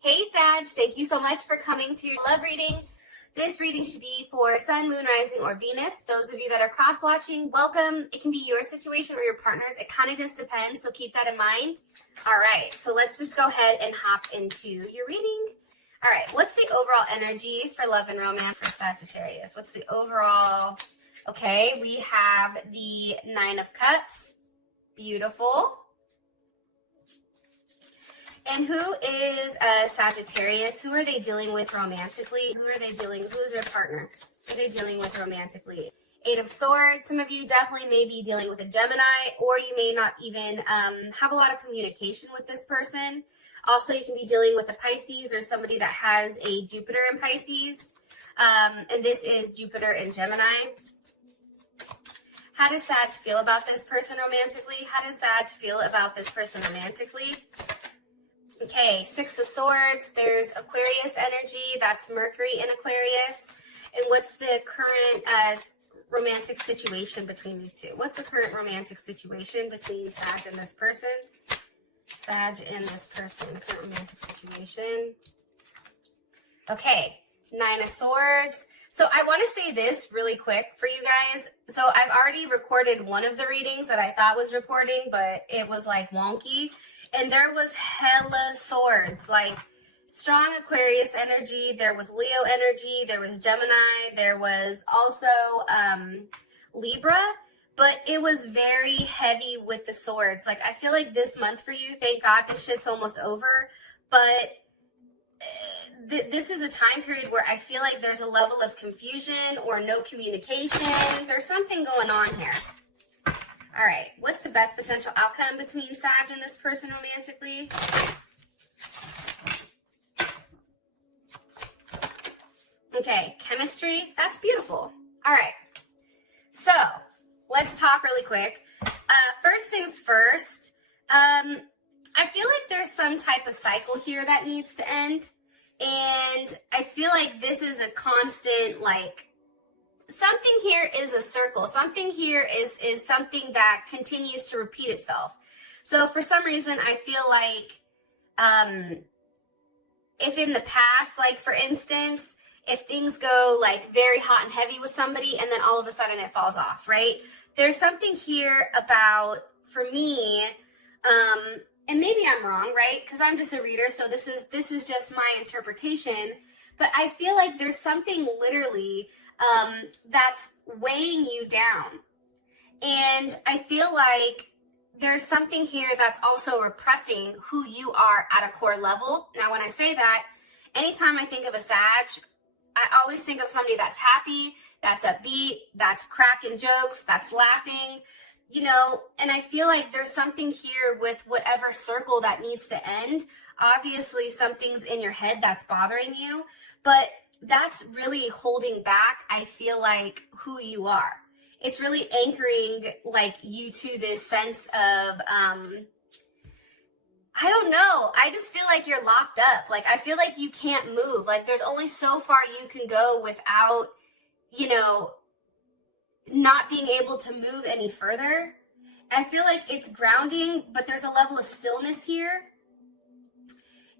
Hey Sag, thank you so much for coming to your love reading. This reading should be for Sun, Moon, Rising, or Venus. Those of you that are cross-watching, welcome. It can be your situation or your partner's. It kind of just depends, so keep that in mind. All right, so let's just go ahead and hop into your reading. All right, what's the overall energy for love and romance for Sagittarius? What's the overall? Okay, we have the Nine of Cups. Beautiful. And who is Sagittarius? Who are they dealing with romantically? Who's their partner? Who are they dealing with romantically? Eight of Swords. Some of you definitely may be dealing with a Gemini, or you may not even have a lot of communication with this person. Also, you can be dealing with a Pisces or somebody that has a Jupiter in Pisces. And this is Jupiter in Gemini. How does Sag feel about this person romantically? How does Sag feel about this person romantically? Okay, Six of Swords, there's Aquarius energy, that's Mercury in Aquarius. And what's the current romantic situation between these two? What's the current romantic situation between Sag and this person? Sag and this person, current romantic situation. Okay, Nine of Swords. So I want to say this really quick for you guys. So I've already recorded one of the readings that I thought was recording, but it was like wonky. And there was hella swords, like strong Aquarius energy. There was Leo energy. There was Gemini. There was also Libra. But it was very heavy with the swords. Like, I feel like this month for you, thank God this shit's almost over. But this is a time period where I feel like there's a level of confusion or no communication. There's something going on here. All right, what's the best potential outcome between Sag and this person romantically? Okay, chemistry, that's beautiful. All right, so let's talk really quick. First things first, I feel like there's some type of cycle here that needs to end. And I feel like this is a constant, like, something here is a circle. Something here is something that continues to repeat itself. So for some reason, I feel like if in the past, like for instance, if things go like very hot and heavy with somebody and then all of a sudden it falls off, right? There's something here about, for me, and maybe I'm wrong, right? Because I'm just a reader, so this is just my interpretation. But I feel like there's something literally that's weighing you down. And I feel like there's something here that's also repressing who you are at a core level. Now, when I say that, anytime I think of a Sag, I always think of somebody that's happy, that's upbeat, that's cracking jokes, that's laughing, you know, and I feel like there's something here with whatever circle that needs to end. Obviously, something's in your head that's bothering you, but that's really holding back, I feel like, who you are. It's really anchoring, like, you to this sense of, I don't know. I just feel like you're locked up. Like, I feel like you can't move. Like, there's only so far you can go without, you know, not being able to move any further. I feel like it's grounding, but there's a level of stillness here.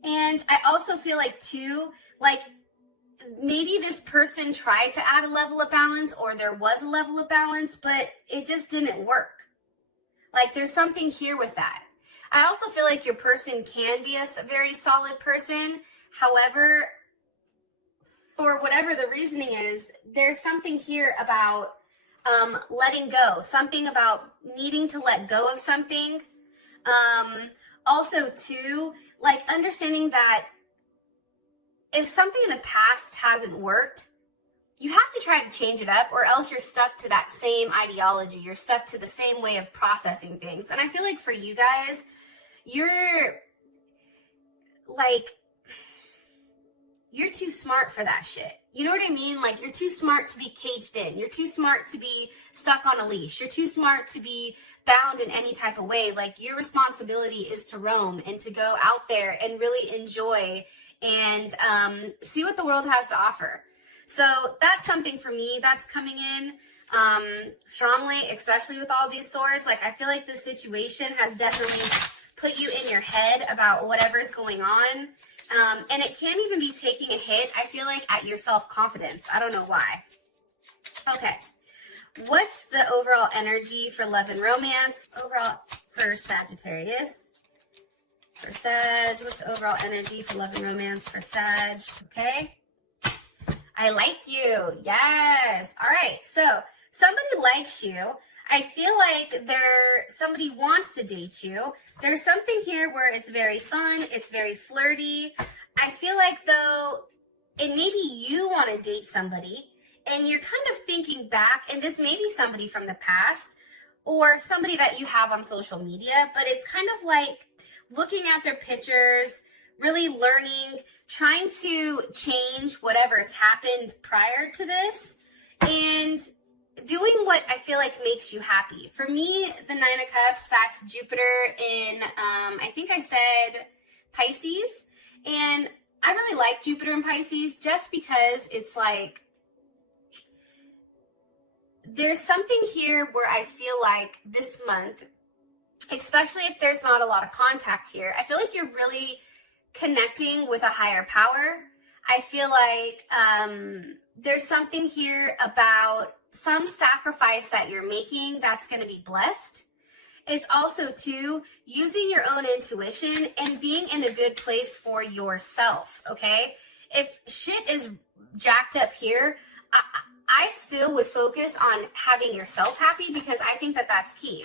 And I also feel like, too, like, maybe this person tried to add a level of balance, or there was a level of balance, but it just didn't work. Like, there's something here with that. I also feel like your person can be a very solid person. However, for whatever the reasoning is, there's something here about letting go, something about needing to let go of something. Also, too, like, understanding that if something in the past hasn't worked, you have to try to change it up, or else you're stuck to that same ideology. You're stuck to the same way of processing things. And I feel like for you guys, you're too smart for that shit. You know what I mean? Like, you're too smart to be caged in. You're too smart to be stuck on a leash. You're too smart to be bound in any type of way. Like, your responsibility is to roam and to go out there and really enjoy and see what the world has to offer. So that's something for me that's coming in strongly, especially with all these swords. Like, I feel like this situation has definitely put you in your head about whatever's going on. And it can't even be taking a hit, I feel like, at your self-confidence. I don't know why. Okay. What's the overall energy for love and romance? Overall for Sagittarius. For Sag, what's the overall energy for love and romance for Sag? Okay. I like you. Yes. All right. So somebody likes you. I feel like somebody wants to date you. There's something here where it's very fun. It's very flirty. I feel like, though, and maybe you want to date somebody and you're kind of thinking back, and this may be somebody from the past or somebody that you have on social media, but it's kind of like looking at their pictures, really learning, trying to change whatever's happened prior to this, and doing what I feel like makes you happy. For me, the Nine of Cups, that's Jupiter in, I think I said Pisces. And I really like Jupiter in Pisces just because it's like, there's something here where I feel like this month, especially if there's not a lot of contact here, I feel like you're really connecting with a higher power. I feel like there's something here about some sacrifice that you're making that's going to be blessed. It's also, too, using your own intuition and being in a good place for yourself, okay? If shit is jacked up here, I still would focus on having yourself happy because I think that that's key.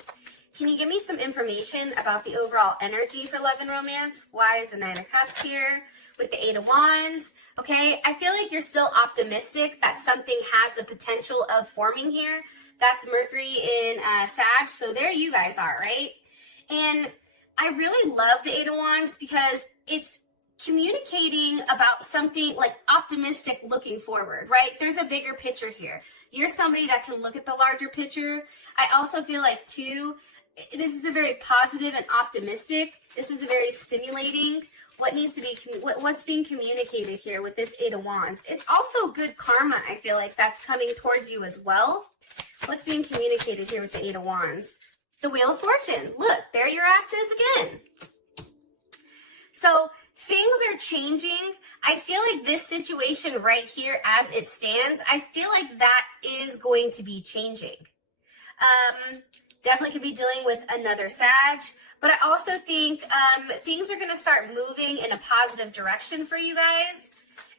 Can you give me some information about the overall energy for love and romance? Why is the Nine of Cups here with the Eight of Wands? Okay, I feel like you're still optimistic that something has the potential of forming here. That's Mercury in Sag, so there you guys are, right? And I really love the Eight of Wands because it's communicating about something like optimistic looking forward, right? There's a bigger picture here. You're somebody that can look at the larger picture. I also feel like, too, this is a very positive and optimistic. This is a very stimulating. What needs to be, what's being communicated here with this Eight of Wands? It's also good karma, I feel like, that's coming towards you as well. What's being communicated here with the Eight of Wands? The Wheel of Fortune. Look, there your ass is again. So things are changing. I feel like this situation right here as it stands, I feel like that is going to be changing. Definitely could be dealing with another Sag, but I also think things are going to start moving in a positive direction for you guys,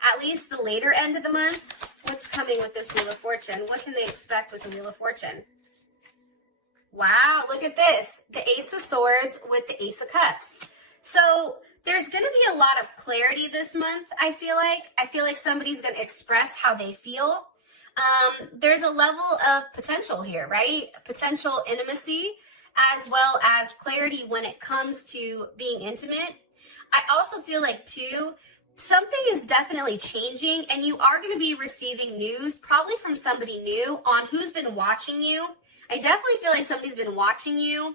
at least the later end of the month. What's coming with this Wheel of Fortune? What can they expect with the Wheel of Fortune? Wow, look at this. The Ace of Swords with the Ace of Cups. So there's going to be a lot of clarity this month, I feel like. I feel like somebody's going to express how they feel. There's a level of potential here, right? Potential intimacy as well as clarity when it comes to being intimate. I also feel like, too, something is definitely changing and you are going to be receiving news probably from somebody new on who's been watching you. I definitely feel like somebody's been watching you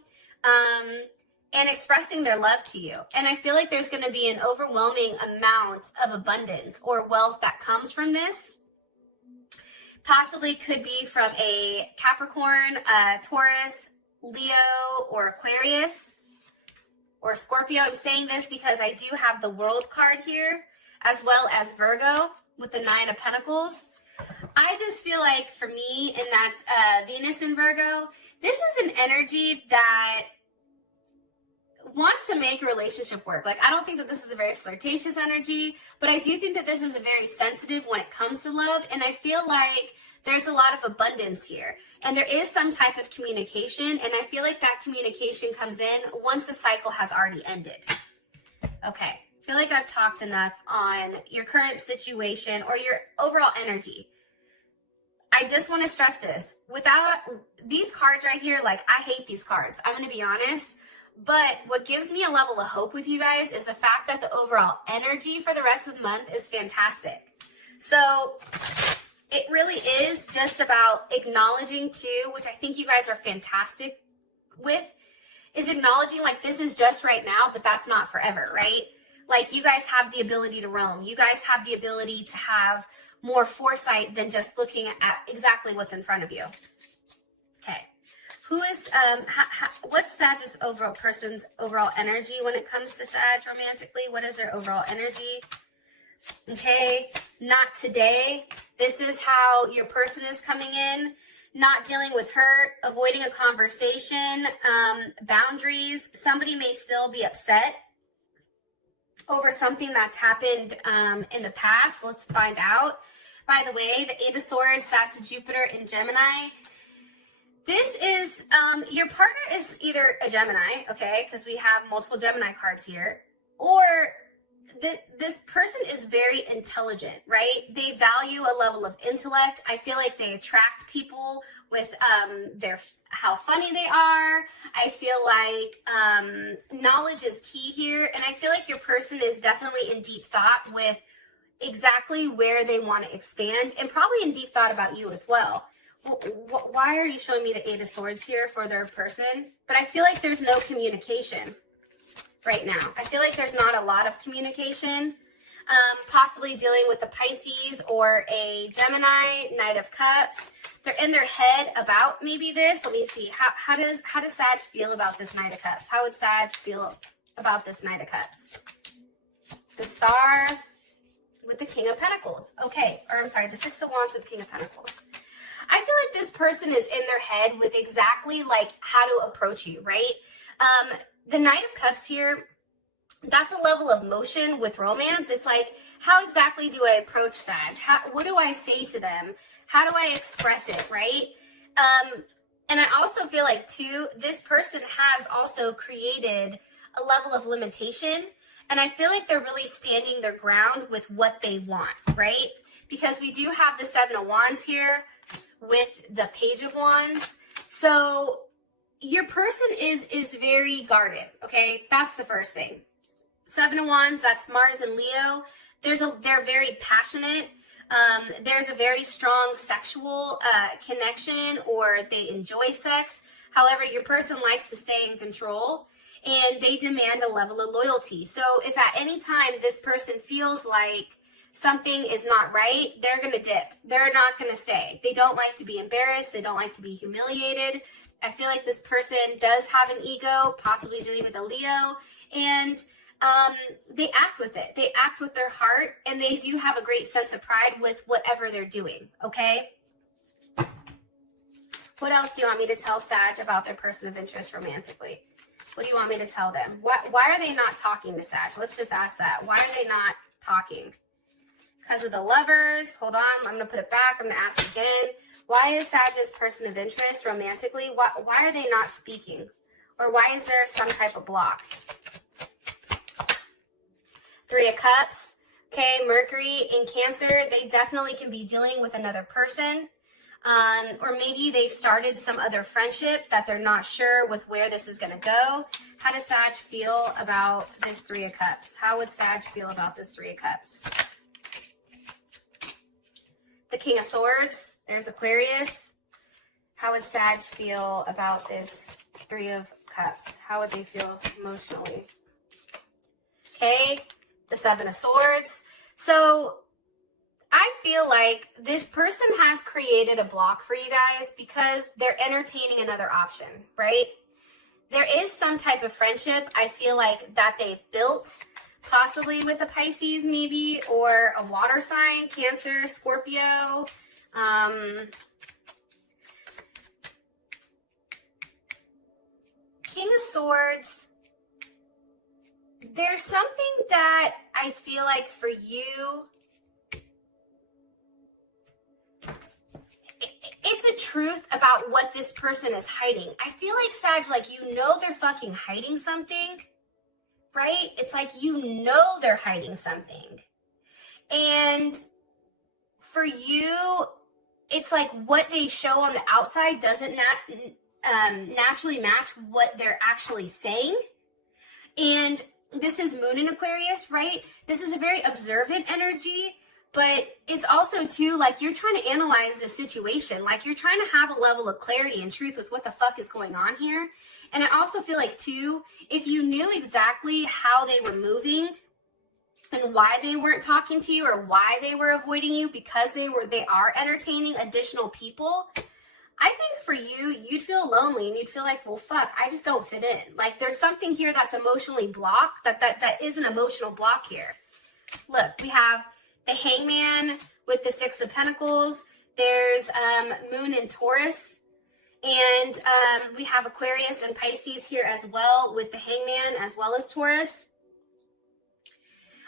and expressing their love to you. And I feel like there's going to be an overwhelming amount of abundance or wealth that comes from this. Possibly could be from a Capricorn, Taurus, Leo, or Aquarius, or Scorpio. I'm saying this because I do have the World card here, as well as Virgo with the Nine of Pentacles. I just feel like for me, and that's Venus in Virgo, this is an energy that wants to make a relationship work. Like, I don't think that this is a very flirtatious energy, but I do think that this is a very sensitive when it comes to love, and I feel like there's a lot of abundance here, and there is some type of communication, and I feel like that communication comes in once the cycle has already ended. Okay, I feel like I've talked enough on your current situation or your overall energy. I just want to stress this. Without these cards right here, like, I hate these cards. I'm going to be honest. But what gives me a level of hope with you guys is the fact that the overall energy for the rest of the month is fantastic. So it really is just about acknowledging too, which I think you guys are fantastic with, is acknowledging like this is just right now, but that's not forever, right? Like, you guys have the ability to roam. You guys have the ability to have more foresight than just looking at exactly what's in front of you. Okay. Who is, what's Sag's overall person's overall energy when it comes to Sag romantically? What is their overall energy? Okay, not today. This is how your person is coming in. Not dealing with hurt, avoiding a conversation, boundaries. Somebody may still be upset over something that's happened in the past. Let's find out. By the way, the Eight of Swords, that's Jupiter in Gemini. This is, your partner is either a Gemini, okay, because we have multiple Gemini cards here, or this person is very intelligent, right? They value a level of intellect. I feel like they attract people with how funny they are. I feel like knowledge is key here, and I feel like your person is definitely in deep thought with exactly where they want to expand, and probably in deep thought about you as well. Why are you showing me the Eight of Swords here for their person? But I feel like there's no communication right now. I feel like there's not a lot of communication. Possibly dealing with a Pisces or a Gemini, Knight of Cups. They're in their head about maybe this. Let me see. How does Sag feel about this Knight of Cups? How would Sag feel about this Knight of Cups? The Star with the King of Pentacles. Okay, or I'm sorry, the Six of Wands with the King of Pentacles. I feel like this person is in their head with exactly like how to approach you, right? The Knight of Cups here, that's a level of motion with romance. It's like, how exactly do I approach Sag? What do I say to them? How do I express it, right? And I also feel like, too, this person has also created a level of limitation. And I feel like they're really standing their ground with what they want, right? Because we do have the Seven of Wands here with the Page of Wands. So your person is very guarded, okay? That's the first thing. Seven of Wands, that's Mars and Leo. They're very passionate. There's a very strong sexual connection, or they enjoy sex. However, your person likes to stay in control, and they demand a level of loyalty. So if at any time this person feels like something is not right, they're going to dip. They're not going to stay. They don't like to be embarrassed. They don't like to be humiliated. I feel like this person does have an ego, possibly dealing with a Leo, and they act with it. They act with their heart, and they do have a great sense of pride with whatever they're doing, okay? What else do you want me to tell Sag about their person of interest romantically? What do you want me to tell them? Why are they not talking to Sag? Let's just ask that. Why are they not talking? Because of the Lovers. Hold on. I'm going to put it back. I'm going to ask again. Why is Sag's person of interest romantically? Why are they not speaking? Or why is there some type of block? Three of Cups. Okay, Mercury in Cancer. They definitely can be dealing with another person. Or maybe they've started some other friendship that they're not sure with where this is going to go. How does Sag feel about this Three of Cups? How would Sag feel about this Three of Cups? The King of Swords. There's Aquarius. How would Sag feel about this Three of Cups? How would they feel emotionally? Okay, the Seven of Swords. So I feel like this person has created a block for you guys because they're entertaining another option, right? There is some type of friendship, I feel like, that they've built, possibly with a Pisces maybe, or a water sign, Cancer, Scorpio. King of Swords. There's something that I feel like for you, it's a truth about what this person is hiding. I feel like, Sag, like, you know they're fucking hiding something, right? It's like you know they're hiding something. And for you, it's like what they show on the outside doesn't naturally match what they're actually saying. And this is Moon in Aquarius, right? This is a very observant energy, but it's also, too, like, you're trying to analyze the situation. Like, you're trying to have a level of clarity and truth with what the fuck is going on here. And I also feel like, too, if you knew exactly how they were moving and why they weren't talking to you or why they were avoiding you because they are entertaining additional people, I think for you, you'd feel lonely and you'd feel like, well, fuck, I just don't fit in. Like there's something here that's emotionally blocked, that is an emotional block here. Look, we have the Hangman with the Six of Pentacles. There's Moon in Taurus. And we have Aquarius and Pisces here as well with the Hangman as well as Taurus.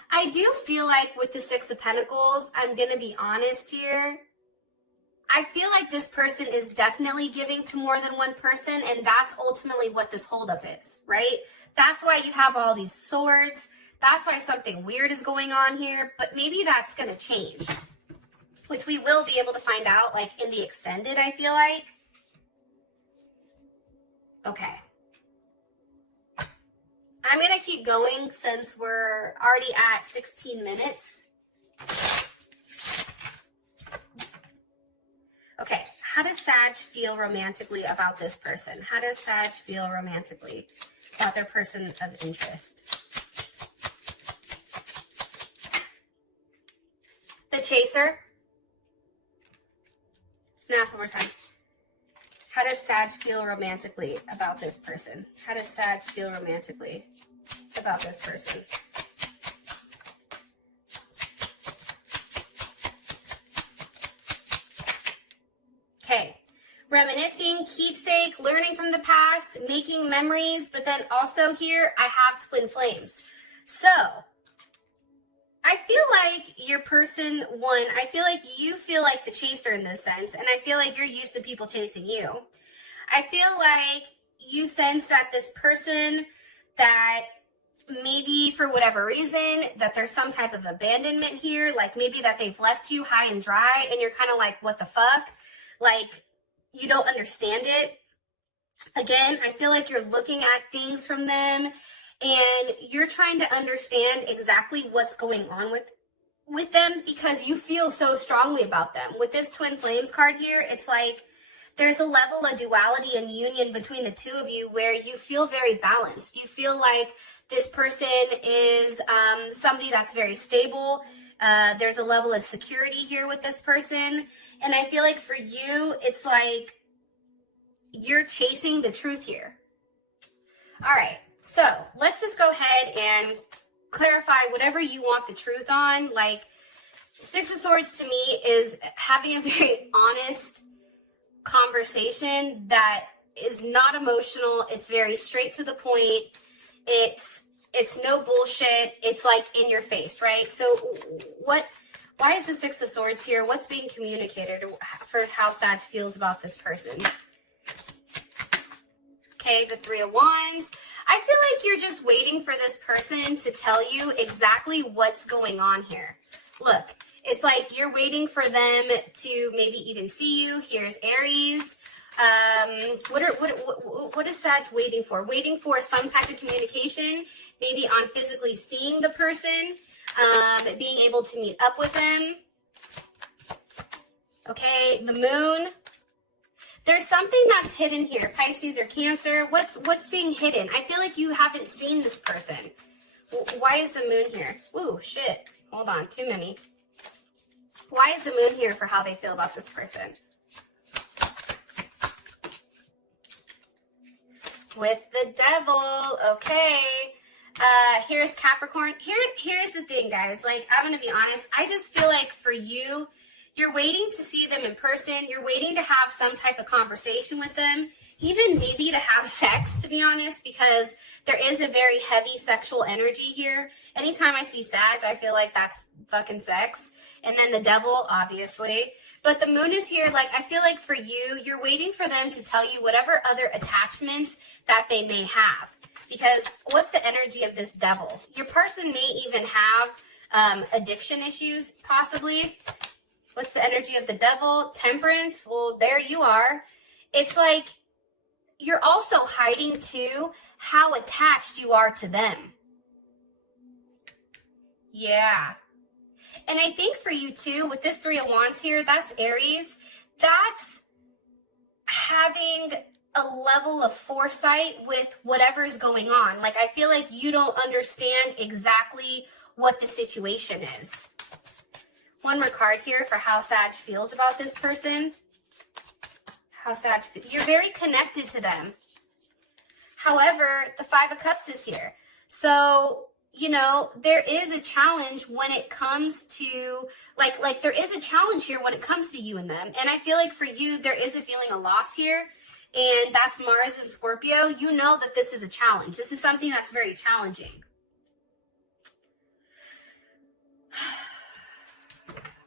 I do feel like with the Six of Pentacles, I'm going to be honest here. I feel like this person is definitely giving to more than one person, and that's ultimately what this holdup is, right? That's why you have all these swords. That's why something weird is going on here, but maybe that's going to change, which we will be able to find out like in the extended, I feel like. Okay. I'm going to keep going since we're already at 16 minutes. Okay, how does Sag feel romantically about this person? How does Sag feel romantically about their person of interest? The Chaser. Now, one more time. How does Sag feel romantically about this person? How does Sag feel romantically about this person? Okay. Reminiscing, keepsake, learning from the past, making memories, but then also here I have twin flames. So I feel like your person, one, I feel like you feel like the chaser in this sense, and I feel like you're used to people chasing you. I feel like you sense that this person, that maybe for whatever reason, that there's some type of abandonment here, like maybe that they've left you high and dry, and you're kind of like, what the fuck? Like, you don't understand it. Again, I feel like you're looking at things from them, and you're trying to understand exactly what's going on with them because you feel so strongly about them. With this Twin Flames card here, it's like there's a level of duality and union between the two of you where you feel very balanced. You feel like this person is somebody that's very stable. There's a level of security here with this person. And I feel like for you, it's like you're chasing the truth here. All right. So let's just go ahead and clarify whatever you want the truth on. Like, Six of Swords to me is having a very honest conversation that is not emotional. It's very straight to the point. It's no bullshit. It's like in your face, right? So why is the Six of Swords here? What's being communicated for how Sag feels about this person? Okay, the Three of Wands. I feel like you're just waiting for this person to tell you exactly what's going on here. Look, it's like you're waiting for them to maybe even see you. Here's Aries. What is Sag waiting for? Waiting for some type of communication, maybe on physically seeing the person, being able to meet up with them. Okay, the Moon. There's something that's hidden here, Pisces or Cancer. What's being hidden? I feel like you haven't seen this person. Why is the Moon here? Ooh, shit. Hold on, too many. Why is the Moon here for how they feel about this person? With the Devil, okay. Here's Capricorn. Here's the thing, guys. Like, I'm going to be honest. I just feel like for you, you're waiting to see them in person. You're waiting to have some type of conversation with them, even maybe to have sex, to be honest, because there is a very heavy sexual energy here. Anytime I see Sag, I feel like that's fucking sex. And then the Devil, obviously. But the Moon is here. Like, I feel like for you, you're waiting for them to tell you whatever other attachments that they may have. Because what's the energy of this Devil? Your person may even have addiction issues, possibly. What's the energy of the Devil? Temperance. Well, there you are. It's like you're also hiding too how attached you are to them. Yeah. And I think for you too, with this Three of Wands here, that's Aries. That's having a level of foresight with whatever's going on. Like, I feel like you don't understand exactly what the situation is. One more card here for how Sag feels about this person. how sad to feel. You're very connected to them. However, the Five of Cups is here. So, you know, there is a challenge when it comes to, like there is a challenge here when it comes to you and them. And I feel like for you, there is a feeling of loss here. And that's Mars and Scorpio. You know that this is a challenge. This is something that's very challenging.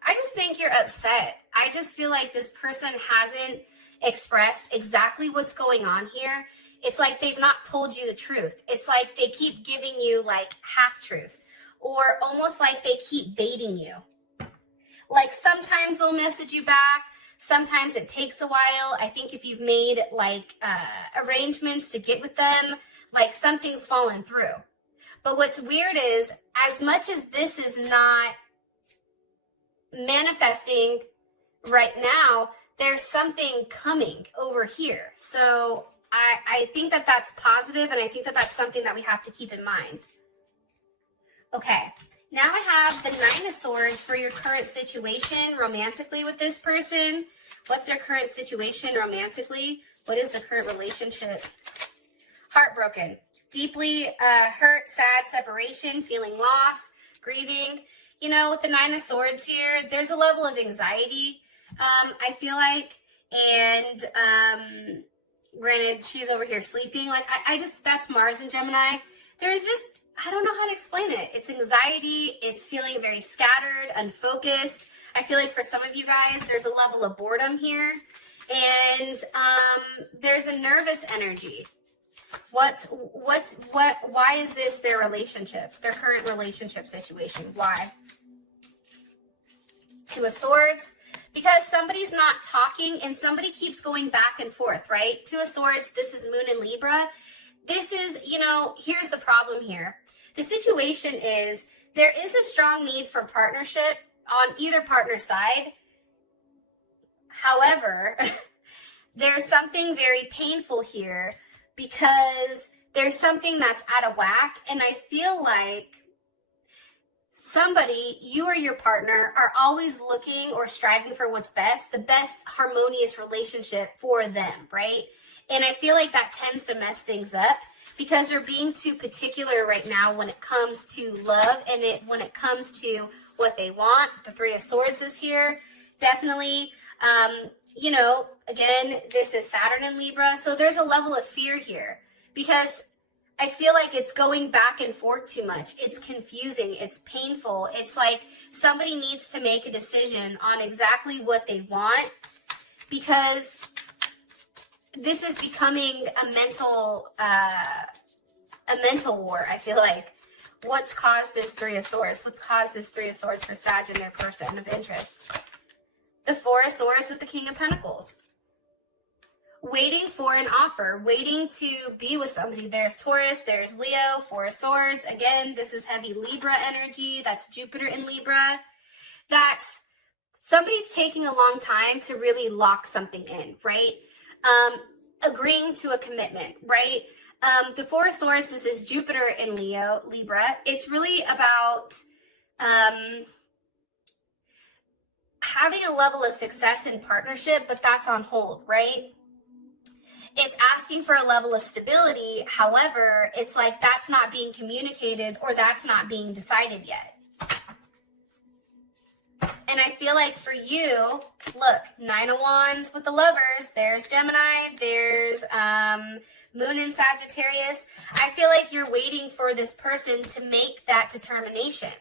I just think you're upset. I just feel like this person hasn't expressed exactly what's going on here. It's like they've not told you the truth. It's like they keep giving you like half-truths, or almost like they keep baiting you. Like sometimes they'll message you back. Sometimes it takes a while. I think if you've made like arrangements to get with them, like something's fallen through. But what's weird is, as much as this is not manifesting right now, there's something coming over here. So I think that that's positive, and I think that that's something that we have to keep in mind. Okay, now I have the Nine of Swords for your current situation romantically with this person. What's their current situation romantically? What is the current relationship? Heartbroken. Deeply hurt, sad, separation, feeling loss, grieving. You know, with the Nine of Swords here, there's a level of anxiety, I feel like, and granted, she's over here sleeping. Like, I just, that's Mars and Gemini. There's just, I don't know how to explain it. It's anxiety. It's feeling very scattered, unfocused. I feel like for some of you guys, there's a level of boredom here. And there's a nervous energy. Why is this their relationship, their current relationship situation? Why? Two of Swords. Because somebody's not talking and somebody keeps going back and forth, right? Two of Swords, this is Moon in Libra. This is, you know, here's the problem here. The situation is there is a strong need for partnership on either partner side. However, there's something very painful here because there's something that's out of whack. And I feel like somebody, you or your partner, are always looking or striving for what's best, the best harmonious relationship for them, right? And I feel like that tends to mess things up because they're being too particular right now when it comes to love and when it comes to what they want. The Three of Swords is here, definitely. You know, again, this is Saturn in Libra, so there's a level of fear here because I feel like it's going back and forth too much. It's confusing. It's painful. It's like somebody needs to make a decision on exactly what they want because this is becoming a mental war, I feel like. What's caused this Three of Swords? What's caused this Three of Swords for Sag and their person of interest? The Four of Swords with the King of Pentacles. Waiting for an offer, waiting to be with somebody. There's Taurus, there's Leo, Four of Swords. Again, this is heavy Libra energy. That's Jupiter in Libra. That's somebody's taking a long time to really lock something in, right? Agreeing to a commitment, right? The Four of Swords, this is Jupiter in Libra. It's really about having a level of success in partnership, but that's on hold, right? It's asking for a level of stability. However, it's like that's not being communicated or that's not being decided yet. And I feel like for you, look, Nine of Wands with the Lovers. There's Gemini. There's Moon in Sagittarius. I feel like you're waiting for this person to make that determination,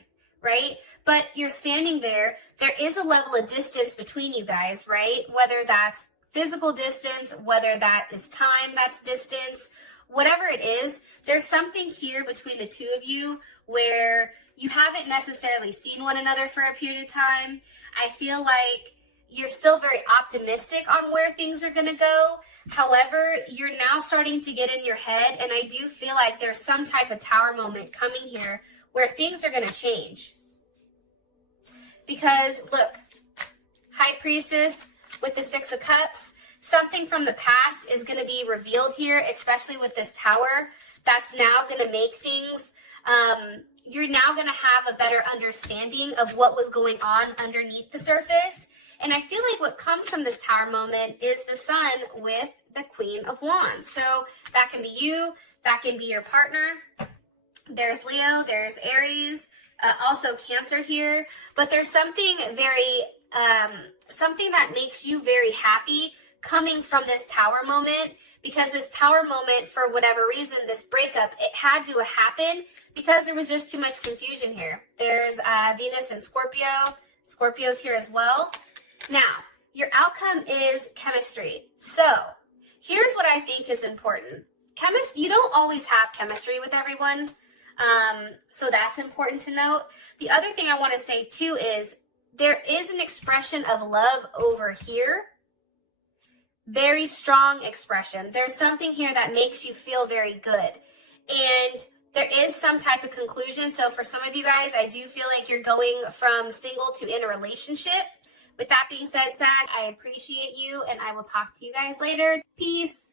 right? But you're standing there. There is a level of distance between you guys, right? Whether that's physical distance, whether that is time that's distance, whatever it is, there's something here between the two of you where you haven't necessarily seen one another for a period of time. I feel like you're still very optimistic on where things are going to go. However, you're now starting to get in your head, and I do feel like there's some type of tower moment coming here where things are going to change. Because, look, High Priestess with the Six of Cups, something from the past is going to be revealed here, especially with this tower. That's now going to make things, you're now going to have a better understanding of what was going on underneath the surface. And I feel like what comes from this Tower moment is the Sun with the Queen of Wands. So that can be you, that can be your partner. There's Leo, there's Aries, also Cancer here. But there's something very, something that makes you very happy coming from this Tower moment, because this Tower moment, for whatever reason, this breakup, it had to happen because there was just too much confusion here. There's Venus and Scorpio. Scorpio's here as well. Now, your outcome is chemistry. So, here's what I think is important. You don't always have chemistry with everyone. So that's important to note. The other thing I want to say too is there is an expression of love over here. Very strong expression. There's something here that makes you feel very good. And there is some type of conclusion. So for some of you guys, I do feel like you're going from single to in a relationship. With that being said, Sag, I appreciate you, and I will talk to you guys later. Peace.